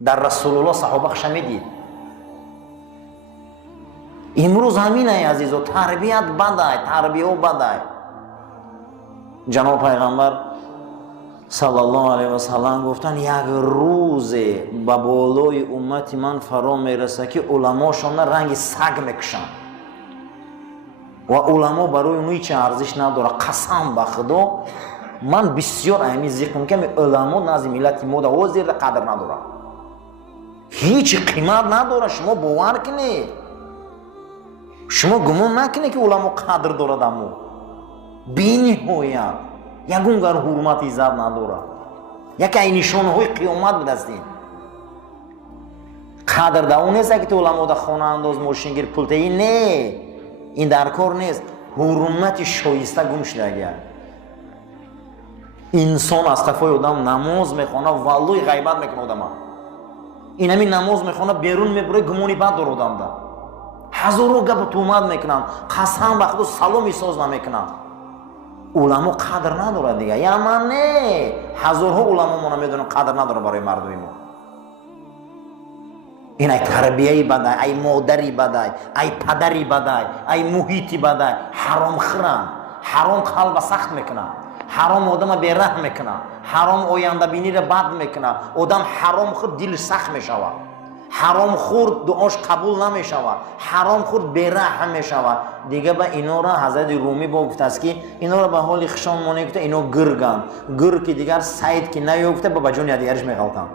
дар Расулуллоҳ саҳоба шамидид. имрӯз ҳаминай азизо, тарбият бадай, тарбияо бадай. ҷаноб пайғамбар саллаллоҳу алайҳи васаллам гуфтанд, як рӯзе ба болои уммати ман фаро мераса ки уламошона ранги саг мекушанд ва уламо барои оно ҳеҷ арзиш надорад. қасам ба худо, ман бисёр аҳамият зикр мекунам, уламо назди миллати мода ҳозирда қадр надорад, ҳеҷ қимат надорад. шумо бовар кунед, шумо гумон накунед ки уламо қадр дорад, аммо бениҳоят ягон гар ҳурмат иззат надорад. яке ай нишонаҳои қиёмат будастин. қадр да он нест ки ту уламода хонаандоз, мошингир, пултаи не, ин дар кор нест. ҳурмати шоиста гум шудагия. инсон аз қафои одам намоз мехона, валлои ғайбат мекуна одама. ин ҳамин намоз мехона, берун мебуре, гумони бад дор одамда. ҳазоро гапу тӯҳмат мекунанд, қасам ба худо саломи соз намекунанд. уламо қадр надорад дига. яман не, ҳазорҳо уламо мо намедонем қадр надорад барои мардуми мо. ин ай тарбияи бадай, ай модари бадай, ай падари бадай, ай муҳити бадай. ҳаромхӯранд, ҳаром қалба сахт мекунад, ҳаром одама бераҳм мекунад, ҳаром ояндабиниро бад мекунад. одам ҳаромхӯр дилш сахт мешавад, ҳаромхӯр дуош қабул намешавад, ҳаромхӯр бераҳм мешавад. дига ба инора ҳазрати румӣ бо гуфтааст ки инора ба ҳоли хишон монем гуфта, ино гирганд. гирг ки дигар сайд ки наёфта ба ҷони дигараш меғалтанд.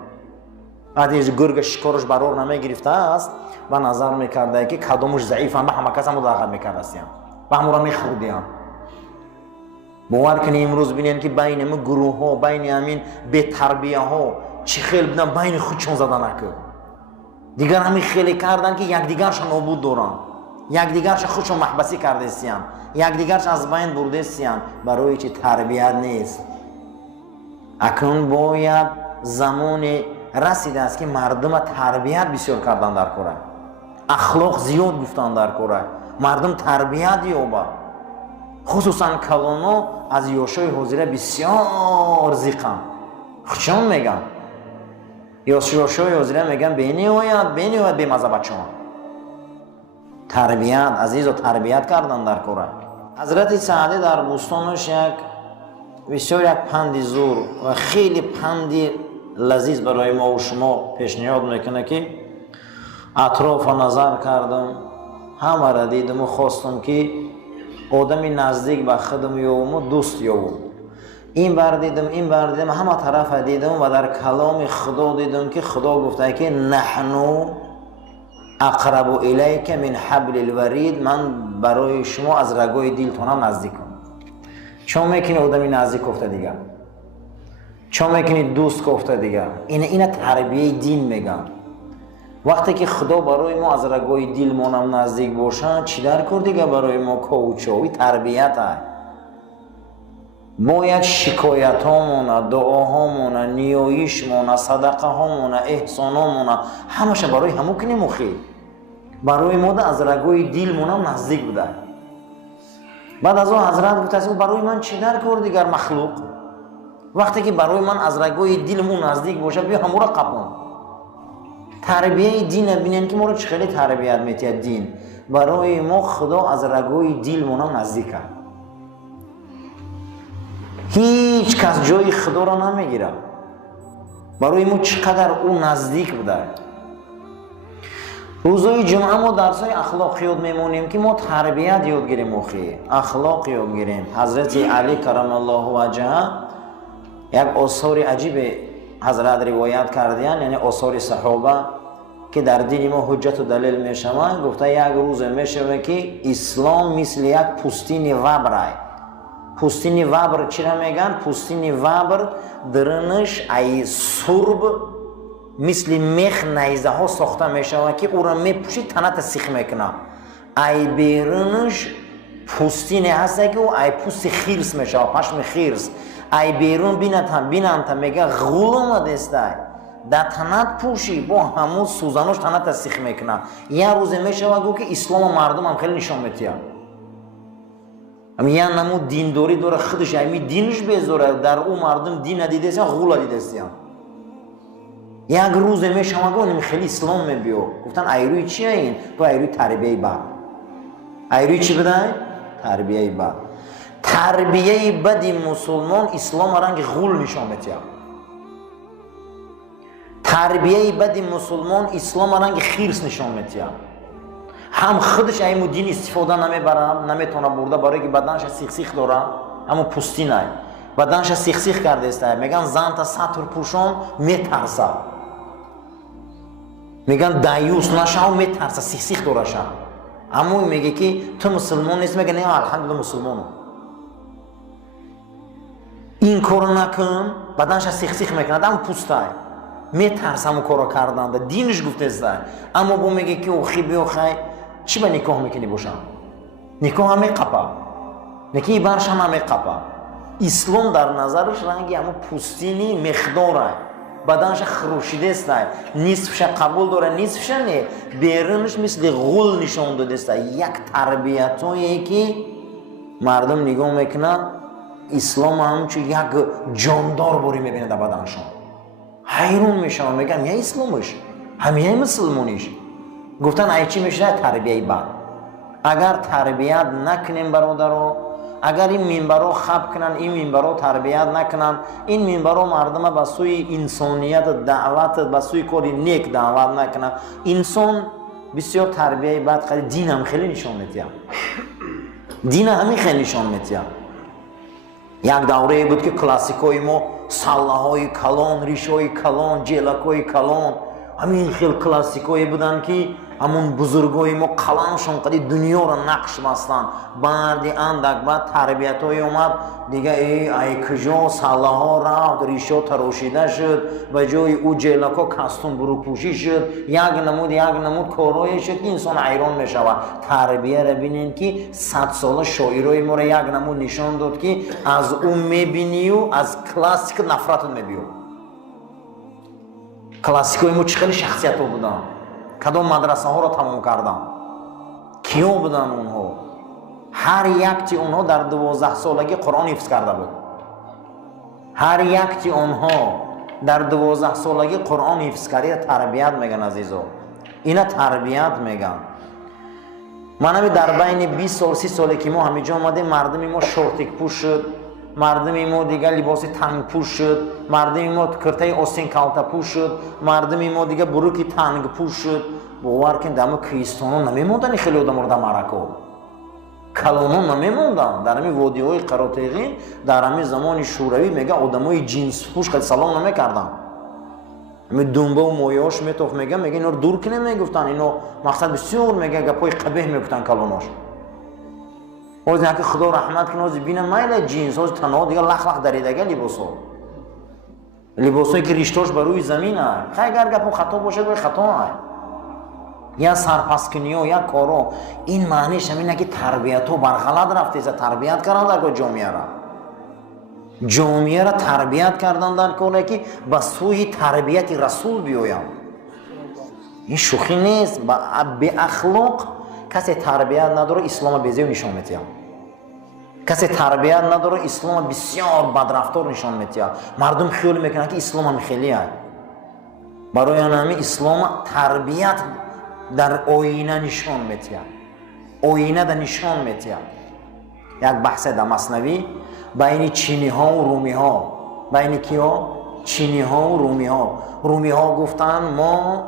вақте гирга шикораш барор намегирифтааст, ба назар мекарда ки кадомуш заифанд, ба ҳама кас ҳамо дағат мекардастиянд, ба ҳамора мехӯрдиянд. бовар кунед имрӯз бинед ки байни мо гурӯҳҳо, байни ҳамин бетарбияҳо чӣ хел буданд, байни худшон заданаку. дигар ҳамин хеле карданд ки якдигарша нобуд доранд, якдигарша худшон маҳбасӣ кардастиянд, якдигарша аз байн бурдастиянд. барои чӣ? тарбият нест. акнун бояд замоне расидааст ки мардума тарбият бисёр кардан дар кора, ахлоқ зиёд гуфтан дар кора. мардум тарбият ёбад. хусусан калоно аз ёшои ҳозира бисёр зиқанд, худшон меган. ёшои ҳозира меган бениҳоят бемаза бачаон. тарбият азизо, тарбият кардан дар кора. ҳазрати Саъдӣ дар бӯстонаш бисёр як панди зур ва хеле панди лазиз барои мову шумо пешниҳод мекунад ки атрофа назар кардам, ҳамаро дидиму хостам ки одами наздик ба худам ёвуму дӯст ёвум. ин бар дидам, ин бар дидам, ҳама тарафа дидам ва дар каломи худо дидам ки худо гуфта ки наҳну ақрабу илайка мин ҳаблил варид. ман барои шумо аз рагои дилтонам наздикам. чон мекунӣ одами наздик кофта дигар, чон мекунӣ дӯст кофта дигар. ина тарбияи дин меган. вақте ки худо барои мо аз рагои дилмонам наздик бошад, чӣ дар кор дига барои мо ковучови тарбията. бояд шикоятҳомона, дуоҳомона, ниёишмона, садақаҳомона, эҳсономона ҳамаша барои ҳамо кунем охир. барои мода аз рагои дилмонам наздик буда. баъд аз он ҳазрат гуфтааст, барои ман чӣ дар кор дигар махлуқ. вақте ки барои ман аз рагои дилмон наздик бошад, биё ҳаморо қапон. тарбияи дина бинен ки моро чӣ хеле тарбият метиҳад дин. барои мо худо аз рагои дилмонам наздик кард. ҳеҷ кас ҷои худоро намегирад. барои мо чӣ қадар ӯ наздик буда. рӯзои ҷумъа мо дарсои ахлоқ ёд мемонем ки мо тарбият ёд гирем, охи ахлоқ ёд гирем. ҳазрати Али каррамаллоҳу ваҷҳа як осори аҷибе ҳазрат ривоят кардиянд, яъне осори саҳоба ки дар дини мо ҳуҷҷату далел мешаванд. гуфта як рӯзе мешавад ки ислом мисли як пустини вабрай. пустини вабр чира меган? пустини вабр дырнаш ай сурб мисли мех найзаҳо сохта мешавад ки ӯро мепӯши таната сих мекуна. ай берунаш пустине ҳаста ки ӯ ай пӯсти хирс мешавад, пашми хирс. ай берун бинанта мега ғуломадестай да танат пӯши бо ҳамо сӯзанош таната сих мекуна. як рӯзе мешавад гӯ ки ислома мардумам хеле нишон метиҳад. я намо диндорӣ дора худаш ами динш безора, дар ӯ мардум дина дидестиян, ғула дидестиян. یک روز میشم خیلی اسلام میبیو گفتن ایروی چیه این؟ تو ایروی تربیه بد. ایروی چی بدن؟ تربیه بد. تربیه بدی مسلمان اسلام رنگ غول نشان میده. تربیه بدی مسلمان اسلام رنگ خیرس نشان میده. هم خودش ایمو دین استفاده نمیبره، نمیتونه برده برای که بدنش سیخ داره، اما پوستی نه. بدنش سیخ کرده است. میگن زن تا سطر پوشان میترسه. میگن دایوس نشو میترسه سیخ داره شم. اما میگه که تو مسلمان نیست، میگه نه الحمدلله مسلمانم. این کارو نکن بدنش سیخ میکنه، اما پوسته. میترسه اون کارو کردن. دینش گفته است. اما بو میگه که اوخی بیوخی چی به نکاح میکنی باشم؟ نکاح همه قپا. نکاح برش همه قپا. اسلام در نظرش رنگی همه پوستینی مقداره. بدنش خروشیده است. نصفش قبول داره، نصفش نه. بیرونش مثل غول نشان داده است. یک تربیتایی که مردم نگاه میکنه اسلام همچون یک جاندار باری میبینه در بدنشان. حیرون میشن میگن یا اسلامش همین مسلمانیش. گفتن ای چی میشه؟ تربیه بد. اگر تربیت نکنیم برادرو، اگر این منبرو خب کنن، این منبرو تربیت نکنن، این منبرو مردم به سوی انسانیت دعوت، به سوی کاری نیک دعوت نکنن، انسان بسیار تربیه بد خیلی دین هم خیلی نشان میده. دین همین خیلی نشان میده. یک دوره بود که کلاسیکای ما سلاهای کلان، ریشای کلان، جلکای کلان، همین خیلی کلاسیکایی بودن که همون بزرگای ما کلانشون قدی دنیا را نقش بستن. بعد اندک بعد تربیتای اومد دیگه ای کجا سلاها رفت، ریشا تراشیده شد، به جای او جلکا کاستوم بروپوشی شد، یک نمود کارایی شد که انسان حیران میشود. تربیه را بینین که 100 ساله شاعرای ما را یک نمود نشان داد که از اون میبینی و از کلاسیک نفرت میبینی. کلاسیکای ما چه خیلی شخصیت ها بودن، کدام مدرسه ها را تمام کردن، کیا بودن اونها؟ هر یک اونها در 12 سالگی قرآن حفظ کرده بود. هر یک اونها در 12 سالگی قرآن حفظ کرده. تربیت میگن عزیزو، اینا تربیت میگن. من همی در بین 20 سال 30 سالی که ما همینجا آمدیم، مردم ما شورتک پوش شد، مردم ما دیگه لباس تنگ پوش شد، مردم ما کرته آستین کالتا پوش شد، مردم ما دیگه بروکی تنگ پوش شد. باور کن دم کریستیانو نمیموندن، خیلی آدم مورد مرکو کلانو نمیموندن. در همین وادی‌های قراتیقین در همین زمان شوروی میگه آدمای جنس پوش خیلی سلام نمیکردن. می دنبه و مویاش میتوف میگه اینا رو دور کنه، میگفتن اینو مقصد بسیار میگه گپای قبیح میگفتن کلاناش. اوز نه که خدا رحمت کنه، اوز بینه مایل جنس، اوز تنها دیگه لخ دریدگه لباسایی که ریشتاش بر روی زمین هست. خیلی اگر گپ خطا باشه باید خطا هست. یا سرپسکنی و یا کارو. این معنیش همینه که تربیت رو برغلط رفته است. تربیت کردن در جامعه را تربیت کردن در کنه که به سوی تربیت رسول بیایم. این شوخی نیست. به اخلاق کسی تربیت نداره اسلام بیزیو نشان میده. کسی تربیت نداره اسلام بسیار بدرفتار نشان میده. مردم خیال میکنن که اسلام هم خیلی است. برای همین اسلام تربیت در آینه نشان میده. آینه در نشان میده. یک بحث در مثنوی بین چینی ها و رومی ها. بین کیا؟ چینی ها و رومی ها. رومی ها گفتن ما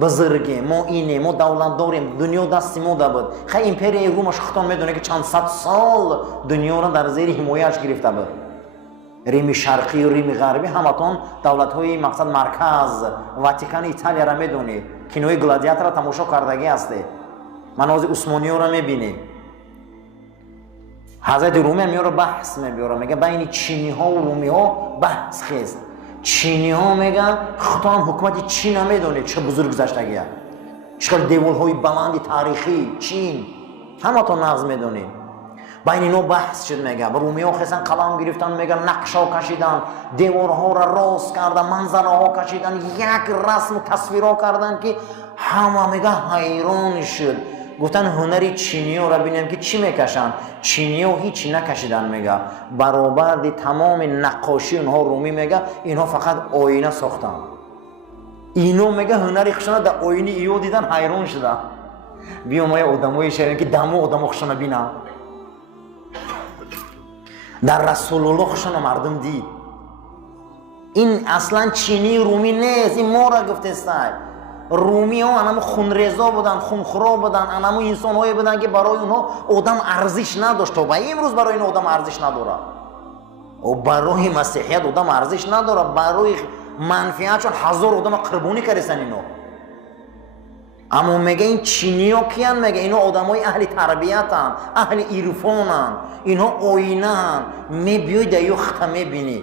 بزرگه، ما اینه، ما دولت داریم، دنیا دستی ما بود. خیلی امپری رومش خودتان میدونه که چند صد سال دنیا را در زیر حمایه‌اش گرفته بود. ریم شرقی و ریم غربی همتون دولت های مقصد مرکز واتیکان ایتالیا را میدونید. کینوی گلادیاتور را تماشا کردگی هسته. مناظر عثمانی را میبینید. حضرت رومی هم رو بحث میبره، میگه بین چینی ها و رومی ها بحث خیست. چینی ها میگن خدا هم حکومت چین هم میدونه چه بزرگ گذشتگی هست، چقدر دیوال های بلند تاریخی چین همه تا نظم میدونید. بین اینا بحث شد. میگه رومی ها خیستن قلم گرفتن، میگن نقشه ها کشیدن، دیوار ها را راست کردن، منظره ها کشیدن، یک رسم و تصویر ها کردن که همه میگه حیران شد. گفتن هنری چینی ها را بینیم که چی میکشن. چینی ها هیچی نکشیدن. میگه برابر دی تمام نقاشی اونها رومی میگه اینها فقط آینه ساختن. اینو میگه هنری خشونه در آینه ایو دیدن حیران شده. بیام ما آدمای شهرن که دمو آدم خشونه بینم. در رسول الله خشونه مردم دید. این اصلا چینی رومی نیست، این ما را گفته است. رومی ها انمو خونریزا بودن، خونخورا بودن، انمو انسان هایی بودن که برای اونها آدم ارزش نداشت. و امروز برای این آدم ارزش نداره. و برای مسیحیت آدم ارزش نداره. برای منفعت چون هزار آدم قربانی کردن اینو. اما میگه این چینی ها کیان؟ میگه اینا آدم های اهل تربیتن، اهل عرفانن، اینها آینه‌ان. میبیای در یو خطه میبینی.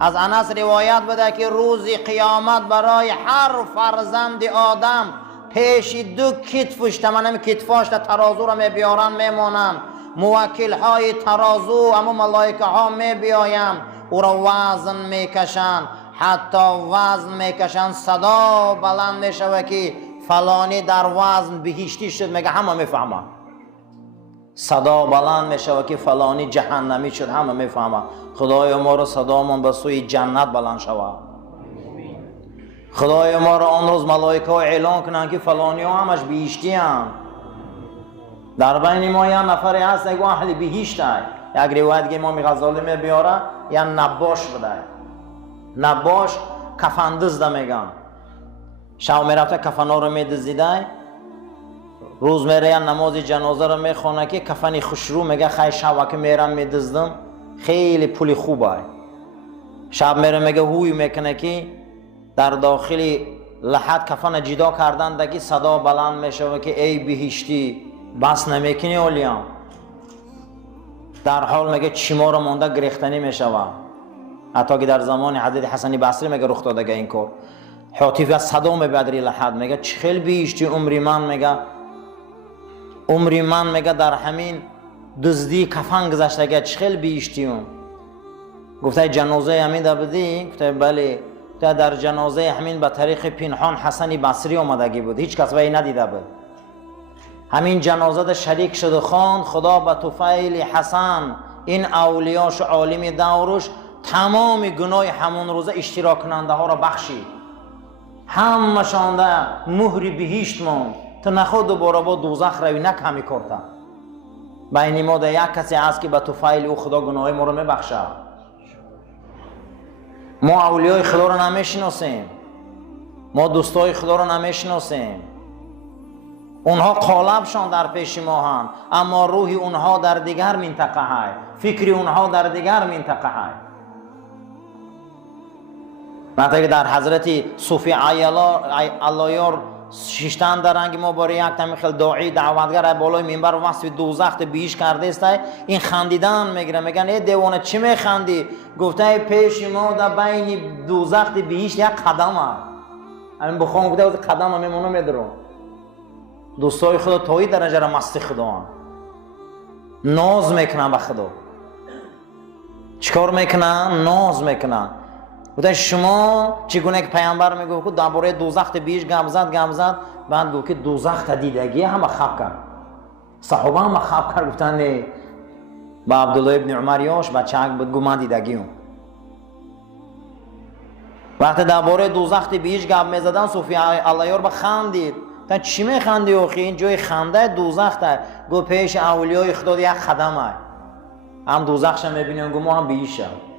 از انس روایت بده که روز قیامت برای هر فرزند آدم پیش دو کتفش، تمام کتفاش ترازو را میبیارن میمانن. موکل های ترازو اما ملائکه ها میبیاین او را وزن میکشن، حتی وزن میکشن صدا بلند میشوه که فلانی در وزن بهشتی شد. میگه همه میفهمه. صدا بلند میشوه که فلانی جهنمی شد، همه میفهمه. خدای ما را صدامون به سوی جنت بلند شوه. خدای ما را آن روز ملائکه ها اعلان کنن که فلانی ها همش بهشتی هم. در بین ما یه نفری هست که اهل بهشت است. یک روایت که امام غزالی میبیاره یا نباش بوده. نباش کفن دزده میگن. شب میرفته کفنا رو میدزدیده، روز میره نماز جنازه رو میخونه که کفنی خوشرو. میگه خیلی شب که میرم میدزدم خیلی پولی خوبه. شب میره میگه هوی میکنه که در داخل لحد کفن جدا کردن دکی صدا بلند میشه که ای بهشتی بس نمیکنی اولیام. در حال میگه چیما رو مونده گریختنی میشوه. حتی که در زمان حضرت حسن بصری میگه رخ داده این کار. حاطف از صدا میبدری لحد میگه چخیل بهشتی عمری من. میگه عمری من میگه در همین دزدی کفن گذشته. چخیل بهشتیم؟ گفته جنازه همین در بدی؟ گفته بله. در جنازه همین به طریق پنهان حسن بصری آمدگی بود، هیچ کس وی ندیده بود. همین جنازه در شریک شده خواند خدا به طفیل حسن این اولیاش و عالم دورش تمام گناه همون روزه اشتراک کننده ها را بخشید. همشان در مهر بهشت ماند تا نخود دوباره با دوزخ روی نکمی کرده. بین ما در یک کسی هست که به طفیل او خدا گناه ما رو میبخشه. ما اولیای خدا رو نمیشناسیم، ما دوستای خدا رو نمیشناسیم. اونها قالبشان در پیش ما هم، اما روح اونها در دیگر منطقه های، فکر اونها در دیگر منطقه های. مثلا در حضرت صوفی علیار شیشتن در رنگ ما برای یک تمیخل داعی دعوتگر بالای منبر وصف دوزخ بیش کرده است. این خندیدن میگیره، میگن ای دیوانه چی میخندی؟ گفته پیش ما در بین دوزخ بیش یک قدم است. همین بخوام گفته قدم هم میمونه میدرم. دوستای خدا تایی درجه را مست خدا هم ناز میکنن به خدا. چیکار میکنن؟ ناز میکنن. گفته شما چگونه که پیامبر میگه که درباره دوزخ بیش گپ زد بعد گفت که دوزخ تا دیدگی همه خواب کرد. صحابه هم خواب کرد. گفتن نه. با عبدالله ابن عمر یاش بچه بود گفت من دیدگیم. وقتی درباره دوزخ بیش گپ میزدن صوفی علیار بخندید. تا چی میخندی آخی؟ این جای خنده دوزخ ده. گفت پیش اولیای خدا یک قدم است. هم دوزخش میبینیم گفت ما هم بیش شد.